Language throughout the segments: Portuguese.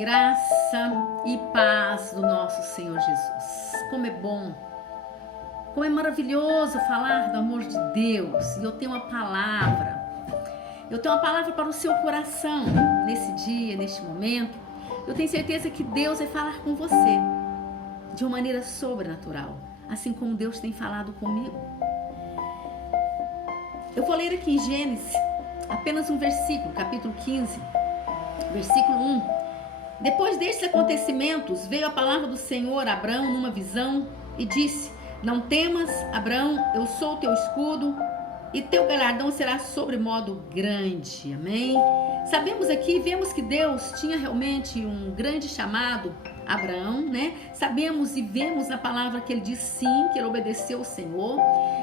Graça e paz do nosso Senhor Jesus. Como é bom, como é maravilhoso falar do amor de Deus. E eu tenho uma palavra para o seu coração nesse dia, neste momento. Eu tenho certeza que Deus vai falar com você de uma maneira sobrenatural, assim como Deus tem falado comigo. Eu vou ler aqui em Gênesis apenas um versículo, capítulo 15, versículo 1. Depois destes acontecimentos, veio a palavra do Senhor a Abrão numa visão e disse: Não temas, Abrão, eu sou o teu escudo e teu galardão será sobremodo grande. Amém? Sabemos aqui, vemos que Deus tinha realmente um grande chamado a Abraão, né? Sabemos e vemos na palavra que ele disse sim, que ele obedeceu ao Senhor.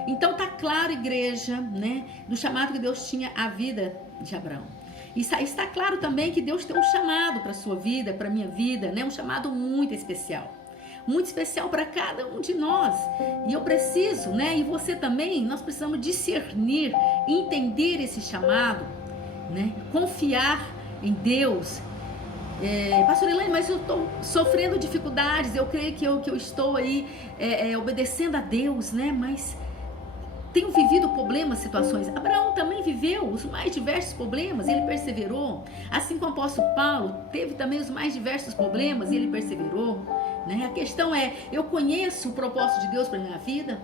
Então tá claro, igreja, né? Do chamado que Deus tinha à vida de Abraão. E está claro também que Deus tem um chamado para a sua vida, para a minha vida, né? Um chamado muito especial para cada um de nós. E eu preciso, né? E você também, nós precisamos discernir, entender esse chamado, né? Confiar em Deus. Pastor Elaine, mas eu estou sofrendo dificuldades, eu creio que eu estou aí obedecendo a Deus, né? Mas tenho vivido problemas, situações. Abraão também viveu os mais diversos problemas, ele perseverou. Assim como o apóstolo Paulo teve também os mais diversos problemas e ele perseverou, né? A questão é, eu conheço o propósito de Deus para a minha vida?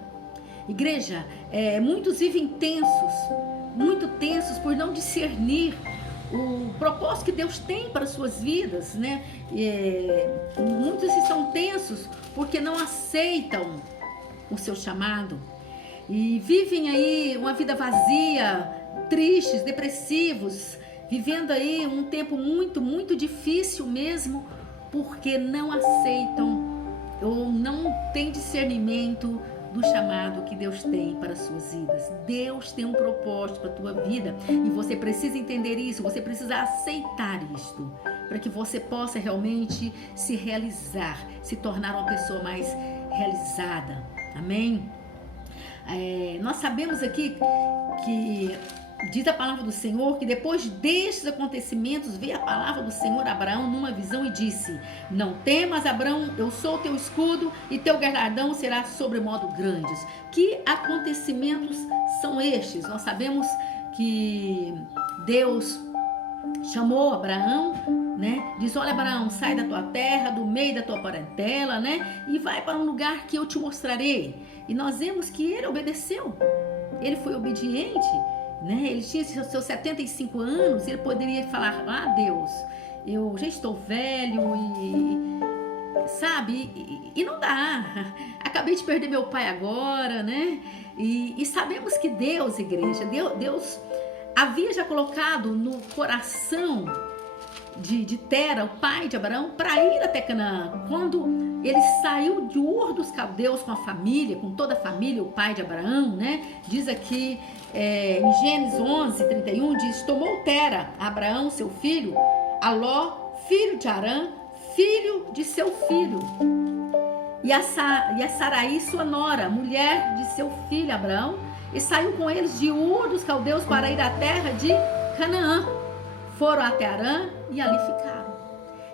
Igreja, muitos vivem muito tensos por não discernir o propósito que Deus tem para as suas vidas, né? Muitos estão tensos porque não aceitam o seu chamado. E vivem aí uma vida vazia, tristes, depressivos, vivendo aí um tempo muito difícil mesmo, porque não aceitam ou não têm discernimento do chamado que Deus tem para as suas vidas. Deus tem um propósito para a tua vida e você precisa entender isso, você precisa aceitar isto, para que você possa realmente se realizar, se tornar uma pessoa mais realizada. Amém? Nós sabemos aqui que diz a palavra do Senhor que depois destes acontecimentos veio a palavra do Senhor a Abraão numa visão e disse: Não temas, Abraão, eu sou o teu escudo e teu galardão será sobremodo grandes. Que acontecimentos são estes? Nós sabemos que Deus chamou Abraão, né? Diz: olha, Abraão, sai da tua terra, do meio da tua parentela, né? E vai para um lugar que eu te mostrarei. E nós vemos que ele obedeceu, ele foi obediente, né? Ele tinha seus 75 anos, ele poderia falar: Deus, eu já estou velho e não dá, acabei de perder meu pai agora, né? E sabemos que Deus, igreja, Deus havia já colocado no coração de Tera, o pai de Abraão, para ir até Canaã. Quando ele saiu de Ur dos Caldeus com a família, com toda a família, o pai de Abraão, né? Diz aqui em Gênesis 11:31, diz: Tomou Tera, Abraão, seu filho, a Ló, filho de Arã, filho de seu filho, e a Sarai, sua nora, mulher de seu filho Abraão, e saiu com eles de Ur dos Caldeus para ir à terra de Canaã. Foram até Arã e ali ficaram.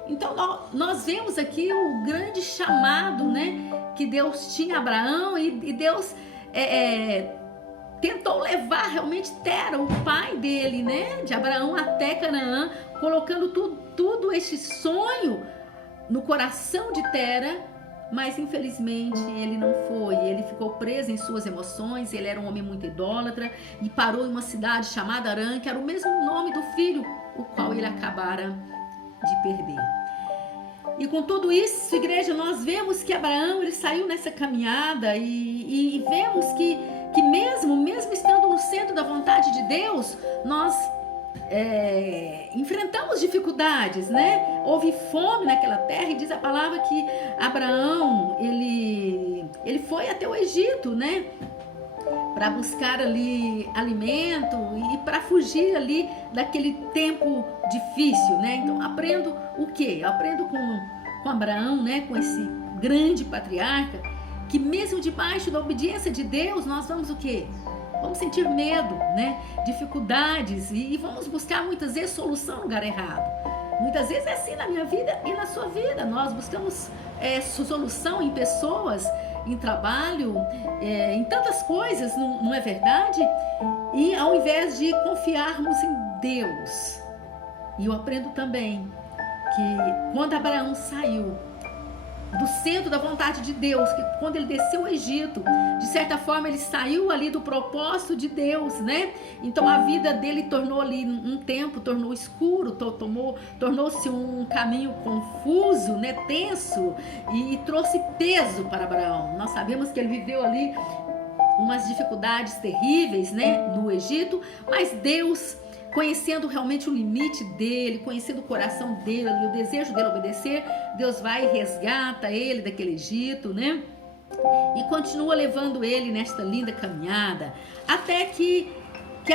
Então nós vemos aqui o grande chamado, né, que Deus tinha a Abraão, e Deus tentou levar realmente Tera, o pai dele, né, de Abraão, até Canaã, colocando tudo este sonho no coração de Tera. Mas infelizmente ele não foi, ele ficou preso em suas emoções. Ele era um homem muito idólatra e parou em uma cidade chamada Arã, que era o mesmo nome do filho, o qual ele acabara de perder. E com tudo isso, igreja, nós vemos que Abraão, ele saiu nessa caminhada e vemos que mesmo estando no centro da vontade de Deus, nós enfrentamos dificuldades, né? Houve fome naquela terra, e diz a palavra que Abraão, ele foi até o Egito, né? Para buscar ali alimento e para fugir ali daquele tempo difícil, né? Então aprendo o quê? Eu aprendo com Abraão, né? Com esse grande patriarca, que mesmo debaixo da obediência de Deus, nós vamos o quê? Vamos sentir medo, né? Dificuldades, e vamos buscar muitas vezes solução no lugar errado. Muitas vezes é assim na minha vida e na sua vida. Nós buscamos solução em pessoas, em trabalho, em tantas coisas, não é verdade? E ao invés de confiarmos em Deus. E eu aprendo também que quando Abraão saiu do centro da vontade de Deus, que quando ele desceu o Egito, de certa forma ele saiu ali do propósito de Deus, né? Então a vida dele tornou ali um tempo, tornou escuro, tornou-se um caminho confuso, né? Tenso, e trouxe peso para Abraão. Nós sabemos que ele viveu ali umas dificuldades terríveis, né? No Egito, mas Deus, conhecendo realmente o limite dele, conhecendo o coração dele, o desejo dele obedecer, Deus vai e resgata ele daquele Egito, né? E continua levando ele nesta linda caminhada, até que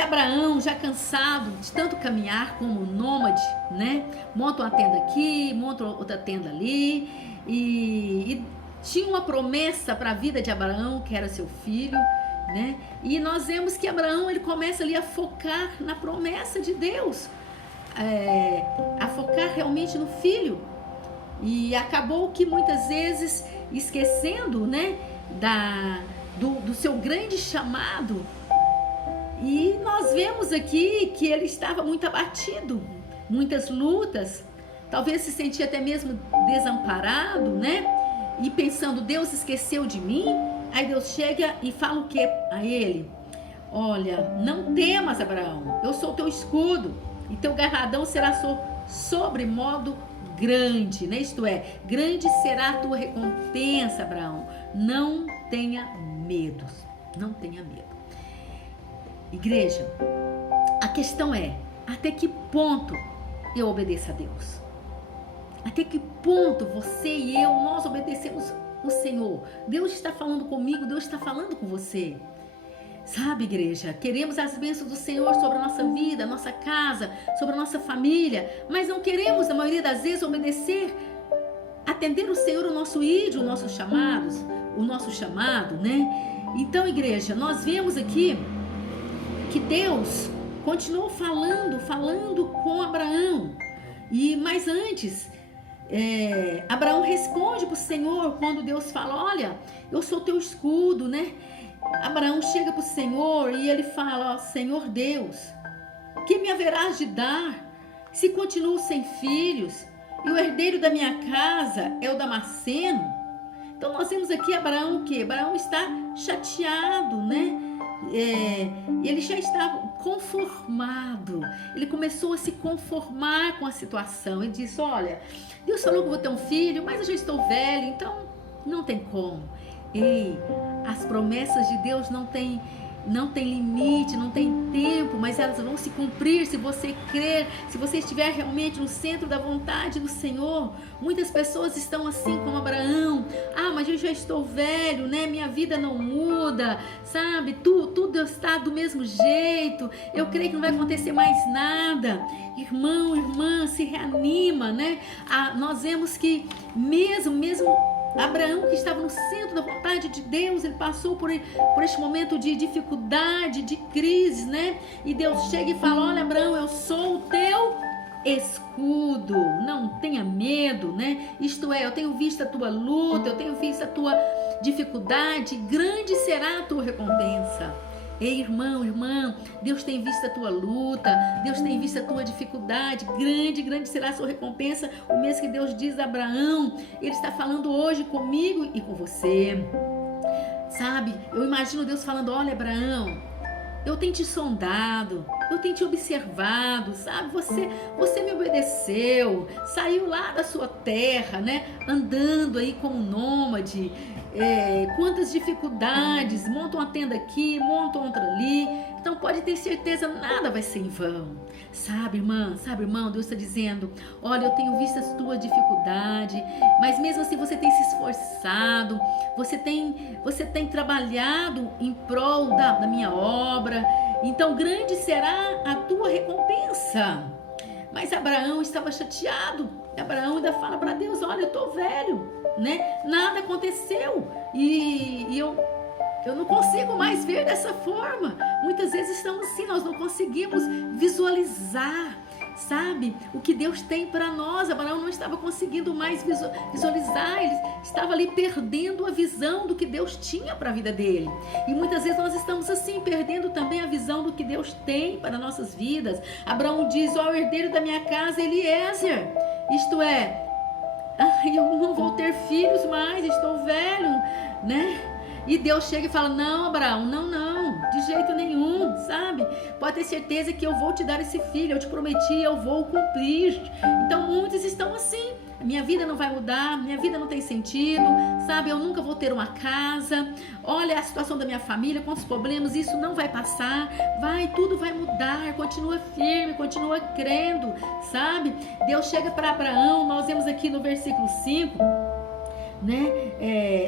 Abraão, já cansado de tanto caminhar como nômade, né? Monta uma tenda aqui, monta outra tenda ali, e tinha uma promessa para a vida de Abraão, que era seu filho, né? E nós vemos que Abraão, ele começa ali a focar na promessa de Deus, a focar realmente no filho, e acabou que muitas vezes esquecendo, né, do seu grande chamado. E nós vemos aqui que ele estava muito abatido, muitas lutas, talvez se sentia até mesmo desamparado, né? E pensando, Deus esqueceu de mim. Aí Deus chega e fala o que a ele? Olha, não temas, Abraão, eu sou teu escudo, e teu garradão será sobre modo grande, né? Isto é, grande será a tua recompensa, Abraão. Não tenha medo, não tenha medo. Igreja, a questão é, até que ponto eu obedeço a Deus? Até que ponto você e eu, nós obedecemos o Senhor? Deus está falando comigo, Deus está falando com você. Sabe, igreja, queremos as bênçãos do Senhor sobre a nossa vida, a nossa casa, sobre a nossa família, mas não queremos, na maioria das vezes, obedecer, atender o Senhor, o nosso ídolo, o nosso chamado, né? Então, igreja, nós vemos aqui que Deus continuou falando com Abraão. Mas antes, Abraão responde para o Senhor quando Deus fala, olha, eu sou teu escudo, né? Abraão chega para o Senhor e ele fala, ó, Senhor Deus, que me haverás de dar se continuo sem filhos e o herdeiro da minha casa é o Damasceno? Então nós vemos aqui Abraão que Abraão está chateado, né? Ele já estava conformado, ele começou a se conformar com a situação. Ele disse, olha, Deus falou que vou ter um filho, mas eu já estou velho, então não tem como. Ei, as promessas de Deus não tem limite, não tem tempo, mas elas vão se cumprir se você crer, se você estiver realmente no centro da vontade do Senhor. Muitas pessoas estão assim como Abraão, mas eu já estou velho, né? Minha vida não muda, sabe? Tudo está do mesmo jeito, eu creio que não vai acontecer mais nada. Irmão, irmã, se reanima, né? Nós vemos que mesmo Abraão, que estava no centro da vontade de Deus, ele passou por este momento de dificuldade, de crise, né? E Deus chega e fala, olha, Abraão, eu sou o teu escudo, não tenha medo, né? Isto é, eu tenho visto a tua luta, eu tenho visto a tua dificuldade, grande será a tua recompensa. Ei, irmão, irmã, Deus tem visto a tua luta, Deus tem visto a tua dificuldade, grande será a sua recompensa. O mesmo que Deus diz a Abraão, Ele está falando hoje comigo e com você. Sabe, eu imagino Deus falando, olha, Abraão, eu tenho te sondado, eu tenho te observado, sabe, você me obedeceu, saiu lá da sua terra, né, andando aí como nômade, quantas dificuldades, monta uma tenda aqui, monta outra ali, então pode ter certeza, nada vai ser em vão. Sabe, irmão, Deus está dizendo, olha, eu tenho visto as tuas dificuldades, mas mesmo assim você tem se esforçado, você tem trabalhado em prol da minha obra, então grande será a tua recompensa. Mas Abraão estava chateado, Abraão ainda fala para Deus, olha, eu estou velho, né? Nada aconteceu e eu não consigo mais ver dessa forma. Muitas vezes estamos assim, nós não conseguimos visualizar sabe, o que Deus tem para nós. Abraão não estava conseguindo mais visualizar, ele estava ali perdendo a visão do que Deus tinha para a vida dele. E muitas vezes nós estamos assim, perdendo também a visão do que Deus tem para nossas vidas. Abraão diz: ó, o herdeiro da minha casa, Eliezer, isto é, eu não vou ter filhos mais, estou velho, né? E Deus chega e fala: não, Abraão, não, de jeito nenhum, sabe? Pode ter certeza que eu vou te dar esse filho, eu te prometi, eu vou cumprir. Então muitos estão assim: minha vida não vai mudar, minha vida não tem sentido, sabe? Eu nunca vou ter uma casa, olha a situação da minha família, quantos problemas, isso não vai passar, tudo vai mudar. Continua firme, continua crendo, sabe? Deus chega para Abraão, nós vemos aqui no versículo 5, né?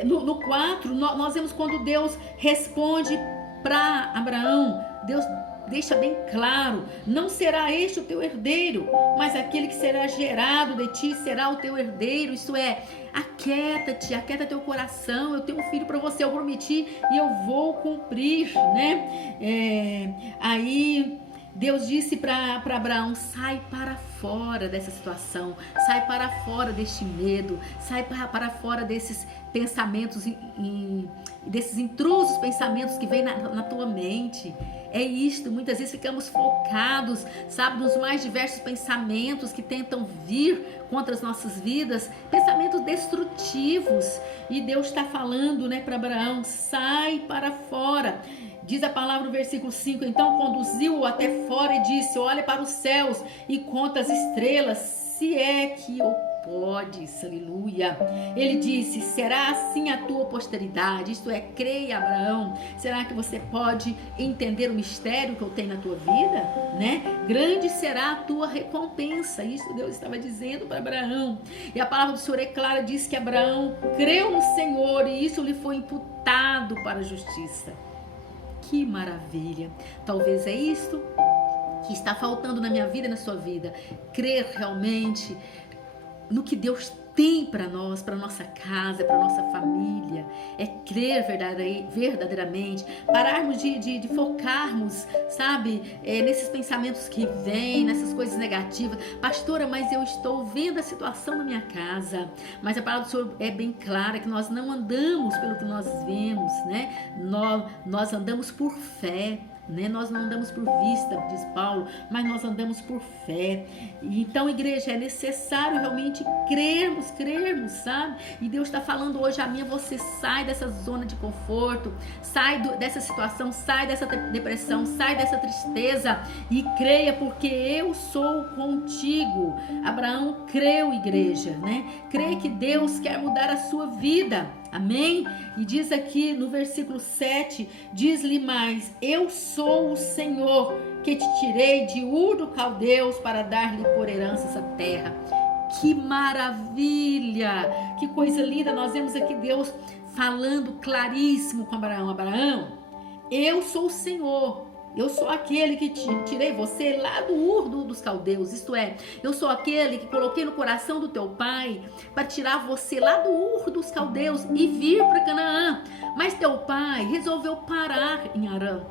No 4, nós vemos quando Deus responde para Abraão. Deus deixa bem claro: não será este o teu herdeiro, mas aquele que será gerado de ti será o teu herdeiro. Isto é, aquieta-te, aquieta teu coração, eu tenho um filho para você, eu prometi e eu vou cumprir, né? Aí Deus disse para Abraão: sai para fora dessa situação, sai para fora deste medo, sai para fora desses pensamentos, desses intrusos pensamentos que vêm na tua mente. É isto, muitas vezes ficamos focados, sabe, nos mais diversos pensamentos que tentam vir contra as nossas vidas, pensamentos destrutivos. E Deus está falando, né, para Abraão: sai para fora. Diz a palavra no versículo 5: então conduziu-o até fora e disse: olha para os céus e conta as estrelas, se é que o podes. Aleluia. Ele disse: será assim a tua posteridade, isto é, creia, Abraão. Será que você pode entender o mistério que eu tenho na tua vida, né? Grande será a tua recompensa. Isso Deus estava dizendo para Abraão. E a palavra do Senhor é clara, diz que Abraão creu no Senhor e isso lhe foi imputado para a justiça. Que maravilha! Talvez é isto que está faltando na minha vida e na sua vida. Crer realmente no que Deus tem para nós, para nossa casa, para nossa família. É crer verdadeiramente. Pararmos de focarmos, sabe, nesses pensamentos que vêm, nessas coisas negativas. Pastora, mas eu estou vendo a situação na minha casa. Mas a palavra do Senhor é bem clara, que nós não andamos pelo que nós vemos, né? Nós andamos por fé, né? Nós não andamos por vista, diz Paulo, mas nós andamos por fé. Então, igreja, é necessário realmente crermos, sabe? E Deus está falando hoje a mim: você sai dessa zona de conforto, sai dessa situação, sai dessa depressão, sai dessa tristeza e creia, porque eu sou contigo. Abraão creu, igreja, né? Creia que Deus quer mudar a sua vida. Amém? E diz aqui no versículo 7, diz-lhe mais: eu sou o Senhor que te tirei de Ur dos Caldeus para dar-lhe por herança essa terra. Que maravilha! Que coisa linda! Nós vemos aqui Deus falando claríssimo com Abraão: Abraão, eu sou o Senhor. Eu sou aquele que tirei você lá do Ur dos Caldeus, isto é, eu sou aquele que coloquei no coração do teu pai para tirar você lá do Ur dos Caldeus e vir para Canaã. Mas teu pai resolveu parar em Harã,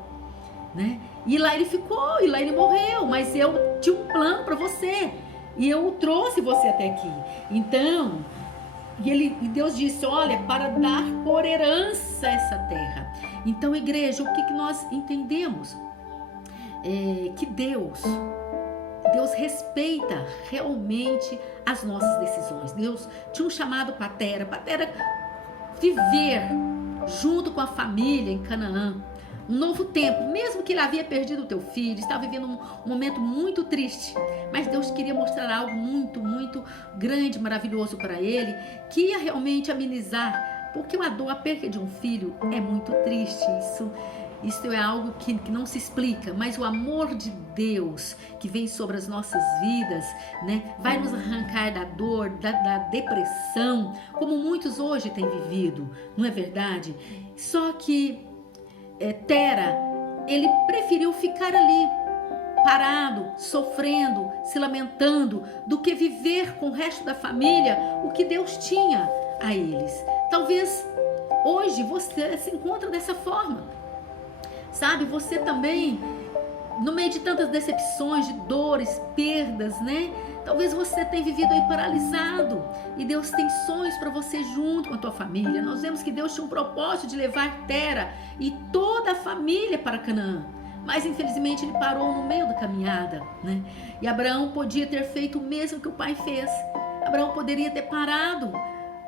né? E lá ele ficou, e lá ele morreu, mas eu tinha um plano para você e eu trouxe você até aqui. Então, e Deus disse: olha, para dar por herança essa terra. Então, igreja, o que nós entendemos? Que Deus respeita realmente as nossas decisões. Deus tinha um chamado para Tera viver junto com a família em Canaã, um novo tempo. Mesmo que ele havia perdido o teu filho, estava vivendo um momento muito triste, mas Deus queria mostrar algo muito, muito grande, maravilhoso para ele, que ia realmente amenizar, porque a perca de um filho é muito triste. Isso é algo que não se explica, mas o amor de Deus que vem sobre as nossas vidas, né, vai nos arrancar da dor, da depressão, como muitos hoje têm vivido, não é verdade? Só que Tera, ele preferiu ficar ali, parado, sofrendo, se lamentando, do que viver com o resto da família o que Deus tinha a eles. Talvez hoje você se encontra dessa forma. Sabe, você também no meio de tantas decepções, de dores, perdas, né? Talvez você tenha vivido aí paralisado e Deus tem sonhos para você junto com a tua família. Nós vemos que Deus tinha um propósito de levar Tera e toda a família para Canaã. Mas infelizmente ele parou no meio da caminhada, né? E Abraão podia ter feito o mesmo que o pai fez. Abraão poderia ter parado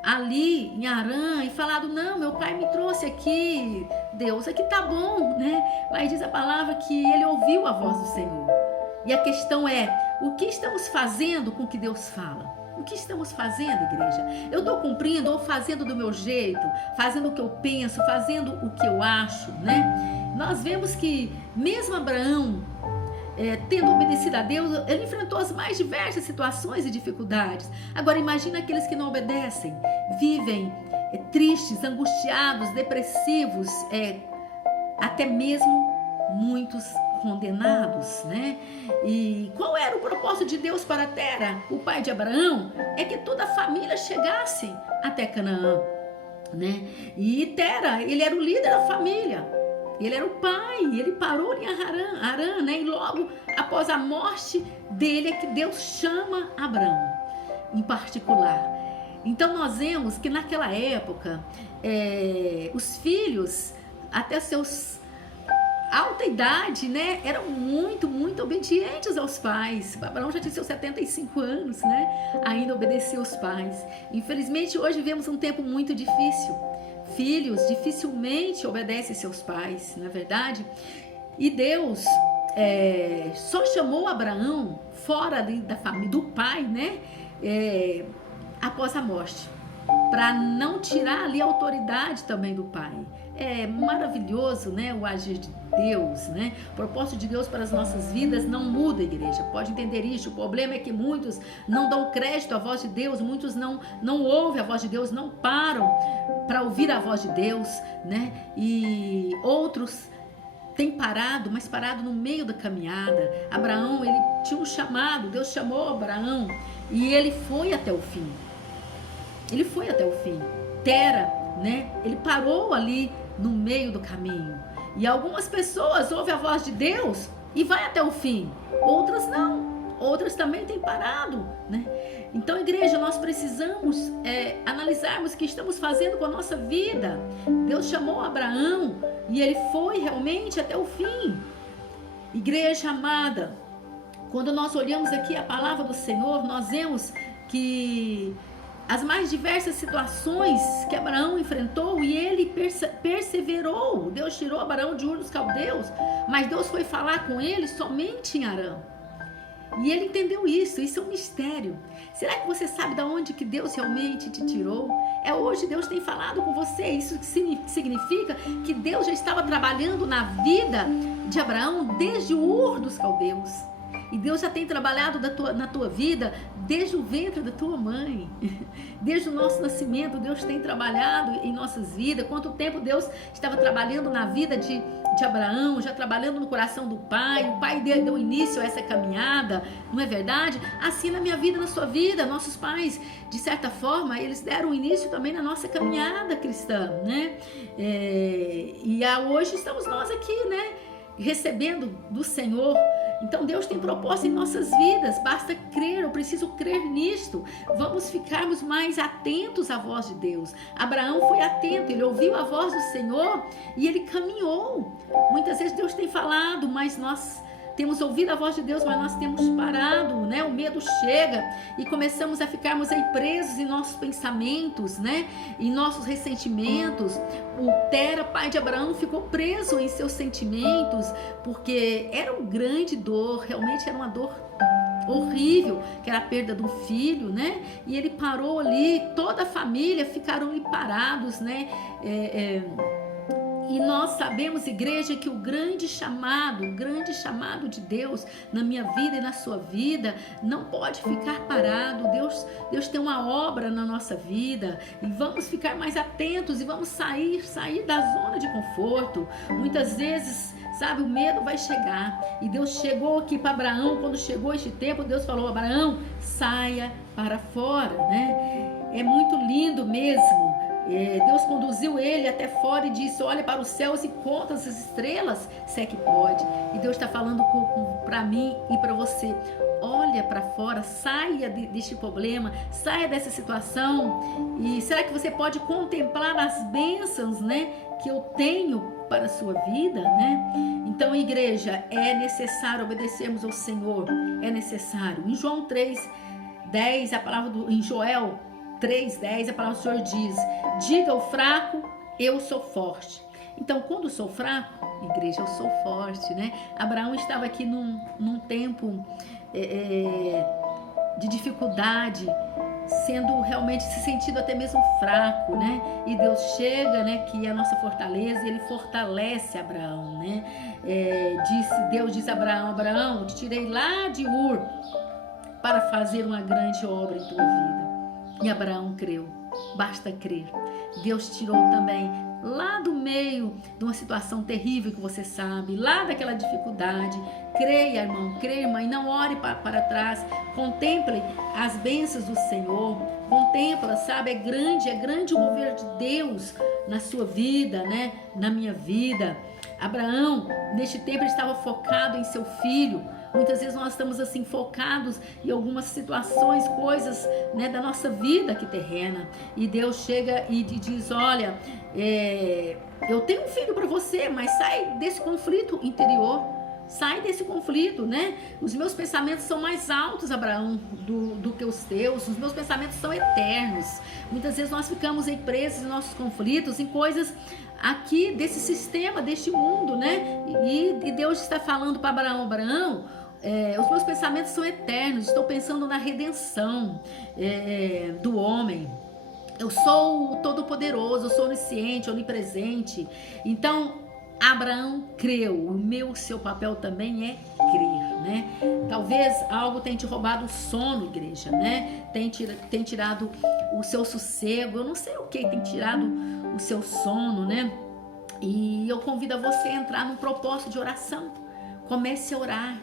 ali em Harã e falado: não, meu pai me trouxe aqui, Deus, aqui tá bom, né? Mas diz a palavra que ele ouviu a voz do Senhor. E a questão é: o que estamos fazendo com o que Deus fala? O que estamos fazendo, igreja? Eu estou cumprindo ou fazendo do meu jeito, fazendo o que eu penso, fazendo o que eu acho, né? Nós vemos que mesmo Abraão, tendo obedecido a Deus, ele enfrentou as mais diversas situações e dificuldades. Agora imagina aqueles que não obedecem, vivem tristes, angustiados, depressivos, até mesmo muitos condenados, né? E qual era o propósito de Deus para Tera, o pai de Abraão? É que toda a família chegasse até Canaã, né? E Tera, ele era o líder da família, ele era o pai, ele parou em Harã, né? E logo após a morte dele é que Deus chama Abraão em particular. Então nós vemos que naquela época os filhos até seus alta idade, né, eram muito obedientes aos pais. Abraão já tinha seus 75 anos, né, ainda obedecia aos pais. Infelizmente hoje vivemos um tempo muito difícil. Filhos dificilmente obedecem seus pais, não é verdade? E Deus só chamou Abraão fora da família do pai, né, após a morte, para não tirar ali a autoridade também do pai. É maravilhoso, né, o agir de Deus, né? O propósito de Deus para as nossas vidas não muda, igreja. Pode entender isso. O problema é que muitos não dão crédito à voz de Deus, muitos não ouvem a voz de Deus, não param para ouvir a voz de Deus, né? E outros têm parado, mas parado no meio da caminhada. Abraão, ele tinha um chamado, Deus chamou Abraão e ele foi até o fim. Ele foi até o fim. Tera, né? Ele parou ali no meio do caminho. E algumas pessoas ouvem a voz de Deus e vai até o fim. Outras não. Outras também têm parado, né? Então, igreja, nós precisamos analisarmos o que estamos fazendo com a nossa vida. Deus chamou Abraão e ele foi realmente até o fim. Igreja amada, quando nós olhamos aqui a palavra do Senhor, nós vemos que as mais diversas situações que Abraão enfrentou e ele perseverou. Deus tirou Abraão de Ur dos Caldeus, mas Deus foi falar com ele somente em Harã. E ele entendeu isso é um mistério. Será que você sabe de onde que Deus realmente te tirou? Hoje Deus tem falado com você. Isso significa que Deus já estava trabalhando na vida de Abraão desde o Ur dos Caldeus. E Deus já tem trabalhado na tua vida desde o ventre da tua mãe. Desde o nosso nascimento, Deus tem trabalhado em nossas vidas. Quanto tempo Deus estava trabalhando na vida de Abraão, já trabalhando no coração do pai. O pai dele deu início a essa caminhada, não é verdade? Assim na minha vida, na sua vida, nossos pais, de certa forma, eles deram início também na nossa caminhada cristã, né? E hoje estamos nós aqui, né? Recebendo do Senhor. Então Deus tem propósito em nossas vidas, basta crer, eu preciso crer nisto. Vamos ficarmos mais atentos à voz de Deus. Abraão foi atento, ele ouviu a voz do Senhor e ele caminhou. Muitas vezes Deus tem falado, mas nós temos ouvido a voz de Deus, mas nós temos parado, né? O medo chega e começamos a ficarmos aí presos em nossos pensamentos, né? Em nossos ressentimentos. O Tera, pai de Abraão, ficou preso em seus sentimentos, porque era uma grande dor, realmente era uma dor horrível, que era a perda de um filho, né? E ele parou ali, toda a família ficaram ali parados, né? E nós sabemos, igreja, que o grande chamado de Deus na minha vida e na sua vida não pode ficar parado. Deus tem uma obra na nossa vida e vamos ficar mais atentos e vamos sair da zona de conforto. Muitas vezes, sabe, o medo vai chegar. E Deus chegou aqui para Abraão. Quando chegou este tempo, Deus falou: Abraão, saia para fora, né? É muito lindo mesmo Deus conduziu ele até fora e disse: olha para os céus e conta as estrelas, se é que pode. E Deus está falando para mim e para você: olha para fora, saia deste problema, saia dessa situação. E será que você pode contemplar as bênçãos, né, que eu tenho para a sua vida, né? Então, igreja, é necessário obedecermos ao Senhor, é necessário. Em João 3:10, em Joel 3:10, a palavra do Senhor diz: diga ao fraco, eu sou forte. Então, quando sou fraco, igreja, eu sou forte, né? Abraão estava aqui num tempo de dificuldade, sendo realmente se sentindo até mesmo fraco, né? E Deus chega, né? Que é a nossa fortaleza, e Ele fortalece Abraão, né? Deus disse a Abraão: Abraão, te tirei lá de Ur para fazer uma grande obra em tua vida. E Abraão creu, basta crer. Deus tirou também lá do meio de uma situação terrível que você sabe, lá daquela dificuldade. Creia, irmão, creia, irmã, e não ore para trás. Contemple as bênçãos do Senhor. Contempla, sabe, é grande o mover de Deus na sua vida, né? Na minha vida. Abraão, neste tempo, ele estava focado em seu filho. Muitas vezes nós estamos assim focados em algumas situações, coisas, né, da nossa vida aqui terrena. E Deus chega e diz: olha, eu tenho um filho para você, mas sai desse conflito interior. Sai desse conflito, né? Os meus pensamentos são mais altos, Abraão, do que os teus. Os meus pensamentos são eternos. Muitas vezes nós ficamos aí presos em nossos conflitos, em coisas aqui desse sistema, deste mundo, né? E Deus está falando para Abraão: Abraão, os meus pensamentos são eternos. Estou pensando na redenção do homem. Eu sou o Todo-Poderoso, eu sou onisciente, onipresente. Então, Abraão creu. O seu papel também é crer, né? Talvez algo tenha te roubado o sono, igreja, né? Tem tirado o seu sossego. Eu não sei o que tem tirado o seu sono, né? E eu convido a você a entrar num propósito de oração. Comece a orar.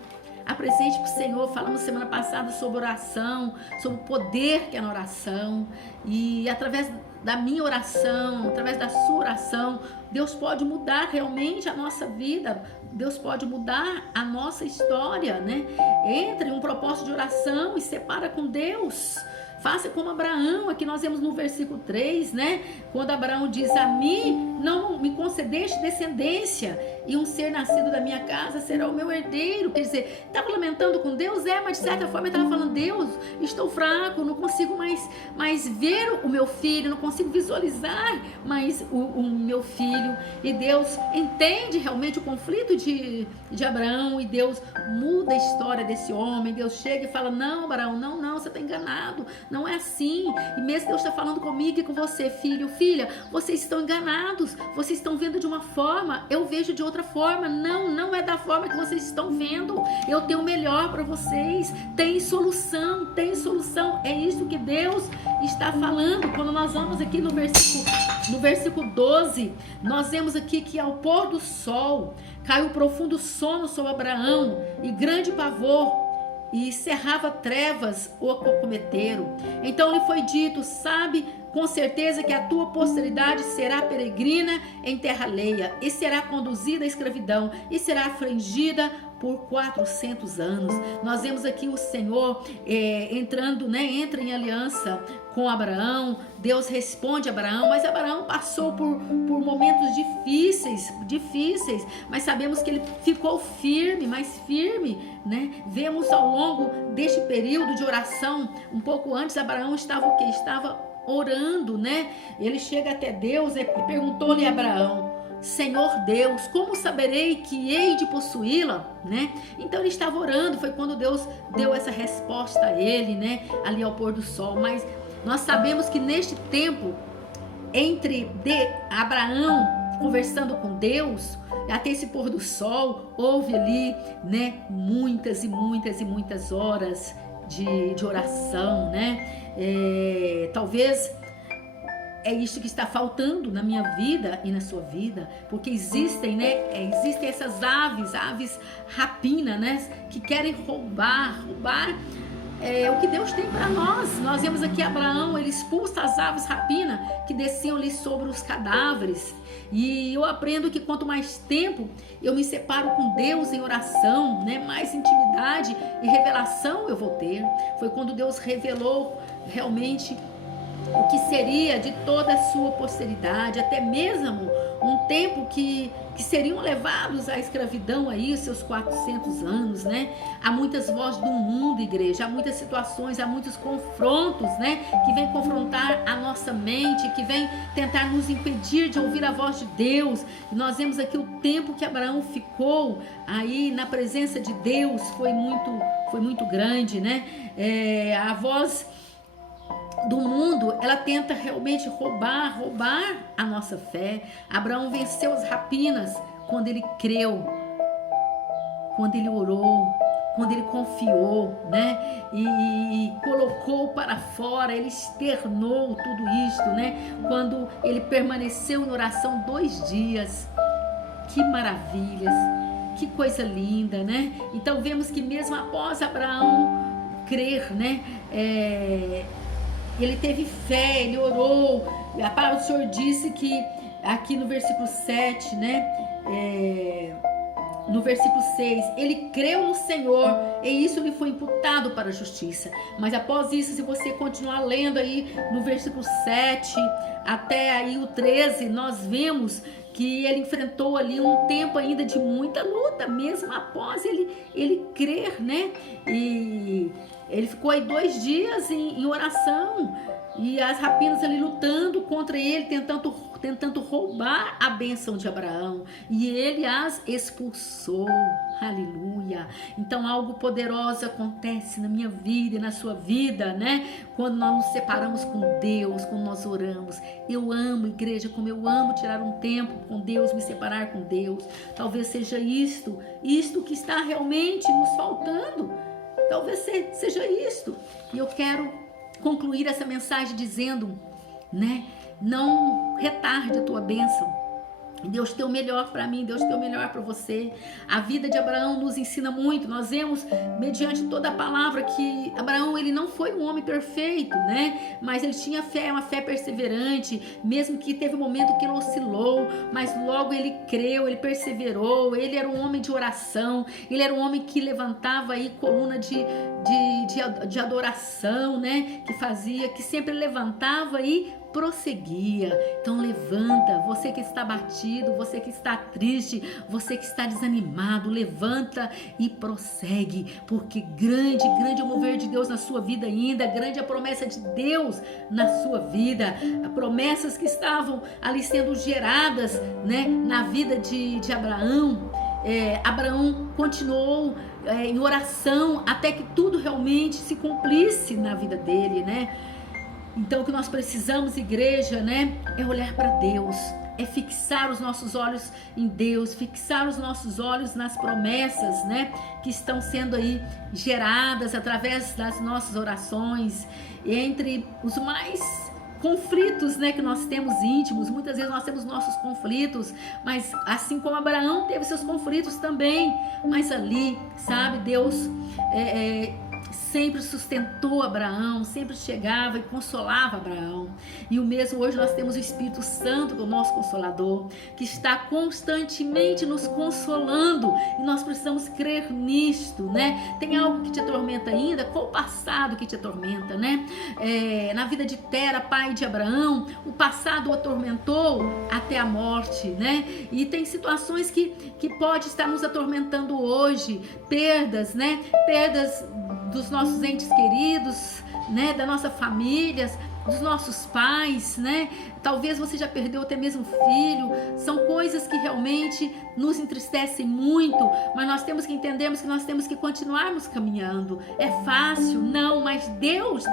Apresente para o Senhor. Falamos semana passada sobre oração, sobre o poder que é na oração. E através da minha oração, através da sua oração, Deus pode mudar realmente a nossa vida. Deus pode mudar a nossa história, né? Entre em um propósito de oração e separa com Deus. Faça como Abraão, aqui nós vemos no versículo 3, né? Quando Abraão diz: a mim não me concedeste descendência, e um ser nascido da minha casa será o meu herdeiro. Quer dizer, estava lamentando com Deus, mas de certa forma ele estava falando: Deus, estou fraco, não consigo mais ver o meu filho, não consigo visualizar mais o meu filho. E Deus entende realmente o conflito de Abraão, e Deus muda a história desse homem. Deus chega e fala: não, Abraão, não, você está enganado. Não é assim. E mesmo Deus está falando comigo e com você, filho, filha, vocês estão enganados. Vocês estão vendo de uma forma, eu vejo de outra forma. Não é da forma que vocês estão vendo. Eu tenho o melhor para vocês. Tem solução. É isso que Deus está falando. Quando nós vamos aqui no versículo 12, nós vemos aqui que ao pôr do sol caiu profundo sono sobre Abraão e grande pavor, e cerrava trevas o acometeram. Então lhe foi dito: sabe com certeza que a tua posteridade será peregrina em terra alheia, e será conduzida à escravidão, e será afligida por 400 anos. Nós vemos aqui o Senhor entrando, né? Entra em aliança com Abraão. Deus responde a Abraão, mas Abraão passou por momentos difíceis, mas sabemos que ele ficou mais firme, né? Vemos ao longo deste período de oração, um pouco antes, Abraão estava o quê? Estava orando, né? Ele chega até Deus e perguntou-lhe a Abraão: Senhor Deus, como saberei que hei de possuí-la, né? Então ele estava orando. Foi quando Deus deu essa resposta a ele, né? Ali ao pôr do sol. Mas nós sabemos que neste tempo, entre Abraão conversando com Deus até esse pôr do sol, houve ali, né, muitas horas de oração, né? Talvez é isso que está faltando na minha vida e na sua vida, porque existem essas aves rapina, né, que querem roubar o que Deus tem para nós. Nós vemos aqui Abraão, ele expulsa as aves rapina que desciam ali sobre os cadáveres. E eu aprendo que quanto mais tempo eu me separo com Deus em oração, né, mais intimidade e revelação eu vou ter. Foi quando Deus revelou realmente o que seria de toda a sua posteridade, até mesmo um tempo que seriam levados à escravidão aí, seus 400 anos, né? Há muitas vozes do mundo, igreja, há muitas situações, há muitos confrontos, né? Que vem confrontar a nossa mente, que vem tentar nos impedir de ouvir a voz de Deus. E nós vemos aqui o tempo que Abraão ficou aí na presença de Deus, foi muito grande, né? A voz do mundo, ela tenta realmente roubar a nossa fé. Abraão venceu as rapinas quando ele creu, quando ele orou, quando ele confiou, né? E colocou para fora, ele externou tudo isto, né? Quando ele permaneceu em oração 2 dias. Que maravilhas, que coisa linda, né? Então vemos que mesmo após Abraão crer, né? Ele teve fé, ele orou. A palavra do Senhor disse que aqui no versículo 7, né? No versículo 6, ele creu no Senhor e isso lhe foi imputado para a justiça. Mas após isso, se você continuar lendo aí no versículo 7 até aí o 13, nós vemos que ele enfrentou ali um tempo ainda de muita luta, mesmo após ele crer, né? E ele ficou aí 2 dias em oração e as rapinas ali lutando contra ele, tentando roubar a bênção de Abraão, e ele as expulsou. Aleluia. Então algo poderoso acontece na minha vida e na sua vida, né? Quando nós nos separamos com Deus, quando nós oramos. Eu amo, igreja, como eu amo tirar um tempo com Deus, me separar com Deus. Talvez seja isto que está realmente nos faltando. Talvez seja isto. E eu quero concluir essa mensagem dizendo, né? Não retarde a tua bênção. Deus tem o melhor para mim, Deus tem o melhor para você. A vida de Abraão nos ensina muito. Nós vemos, mediante toda a palavra, que Abraão, ele não foi um homem perfeito, né? Mas ele tinha fé, uma fé perseverante, mesmo que teve um momento que ele oscilou, mas logo ele creu, ele perseverou. Ele era um homem de oração, ele era um homem que levantava aí coluna de adoração, né? Que sempre levantava e prosseguia. Então levanta, você que está batido, você que está triste, você que está desanimado, levanta e prossegue, porque grande é o mover de Deus na sua vida ainda, grande é a promessa de Deus na sua vida, promessas que estavam ali sendo geradas, né, na vida de Abraão. Abraão continuou em oração até que tudo realmente se cumprisse na vida dele, né? Então o que nós precisamos, igreja, né, é olhar para Deus, é fixar os nossos olhos em Deus, fixar os nossos olhos nas promessas, né, que estão sendo aí geradas através das nossas orações. E entre os mais conflitos, né, que nós temos íntimos, muitas vezes nós temos nossos conflitos, mas assim como Abraão teve seus conflitos também, mas ali, sabe, Deus sempre sustentou Abraão, sempre chegava e consolava Abraão. E o mesmo hoje nós temos o Espírito Santo, o nosso Consolador, que está constantemente nos consolando, e nós precisamos crer nisto, né? Tem algo que te atormenta ainda? Qual o passado que te atormenta, né? Na vida de Tera, pai de Abraão, o passado o atormentou até a morte, né? E tem situações que pode estar nos atormentando hoje, perdas, né? Perdas dos nossos entes queridos, né, da nossa família, dos nossos pais, né? Talvez você já perdeu até mesmo filho. São coisas que realmente nos entristecem muito, mas nós temos que entendermos que nós temos que continuarmos caminhando. É fácil? Não, mas Deus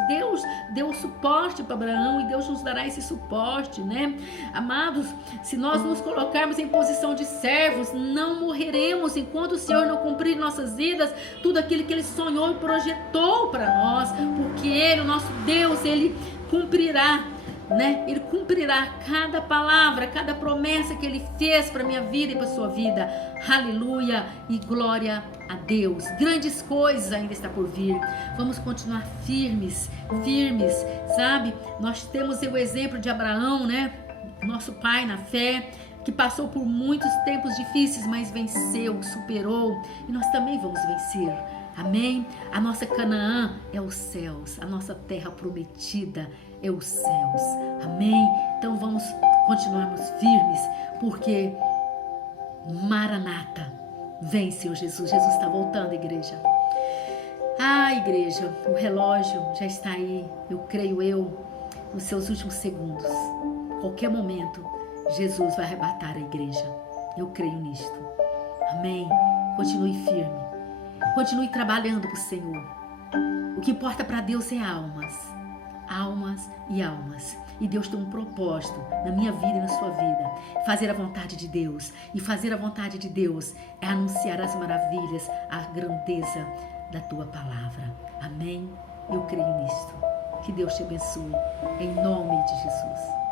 deu o suporte para Abraão e Deus nos dará esse suporte, né? Amados, se nós nos colocarmos em posição de servos, não morreremos enquanto o Senhor não cumprir em nossas vidas tudo aquilo que Ele sonhou e projetou para nós, porque Ele, o nosso Deus, Ele cumprirá né? Ele cumprirá cada palavra, cada promessa que Ele fez para minha vida e para sua vida. Aleluia e glória a Deus. Grandes coisas ainda está por vir. Vamos continuar firmes, sabe? Nós temos o exemplo de Abraão, né? Nosso pai na fé, que passou por muitos tempos difíceis, mas venceu, superou. E nós também vamos vencer. Amém? A nossa Canaã é os céus, a nossa terra prometida é os céus. Amém? Então vamos continuarmos firmes, porque Maranata, vem, Senhor Jesus. Jesus está voltando, igreja. Igreja, o relógio já está aí, eu creio nos seus últimos segundos. Qualquer momento, Jesus vai arrebatar a igreja. Eu creio nisto. Amém? Continue firme. Continue trabalhando para o Senhor. O que importa para Deus é almas. Almas e almas. E Deus tem um propósito na minha vida e na sua vida. Fazer a vontade de Deus. E fazer a vontade de Deus é anunciar as maravilhas, a grandeza da tua palavra. Amém? Eu creio nisto. Que Deus te abençoe. Em nome de Jesus.